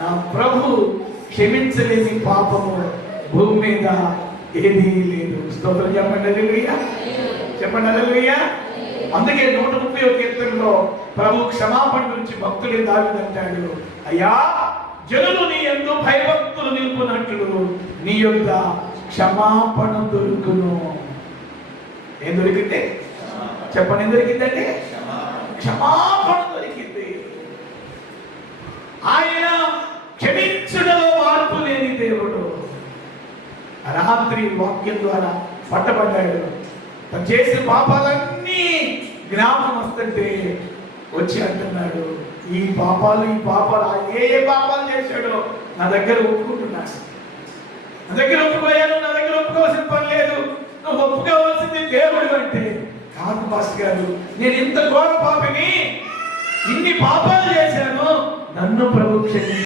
నా ప్రభు క్షమించలేని పాపము భూమి మీద ఏదీ లేదు. స్తోత్రం చెప్పండి హల్లెలూయా, చెప్పండి హల్లెలూయా. అందుకే 130వ కీర్తనలో ప్రభు క్షమాపణ గురించి భక్తులే దావీదంటాడు, అయ్యా జనులు నీ యందు భయభక్తులు నిలుపునట్లు నీ యొక్క క్షమాపణ దొరుకును. ఏం దొరికింది చెప్పండి, ఏం దొరికిందండి? క్షమాపణ దొరికింది. ఆయన క్షమించుటలో మార్పు లేని దేవుడు. రాత్రి వాక్యం ద్వారా పట్టబడ్డాడు. తను చేసిన పాపాలన్నీ జ్ఞాపకం వస్తుంటే వచ్చి అంటున్నాడు, ఈ పాపాలు ఆయన ఏ పాపాలు చేశాడో నా దగ్గర ఒప్పుకుంటున్నాడు. నా దగ్గర ఒప్పుకోయాను, నా దగ్గర ఒప్పుకోవాల్సిన పని లేదు, నువ్వు ఒప్పుకోవాల్సింది దేవుడు అంటే. కాదు పాస్టర్ గారు, నేను ఇంత ఘోర పాపిని, ఇన్ని పాపాలు చేశాను, నన్ను ప్రభు క్షమించు.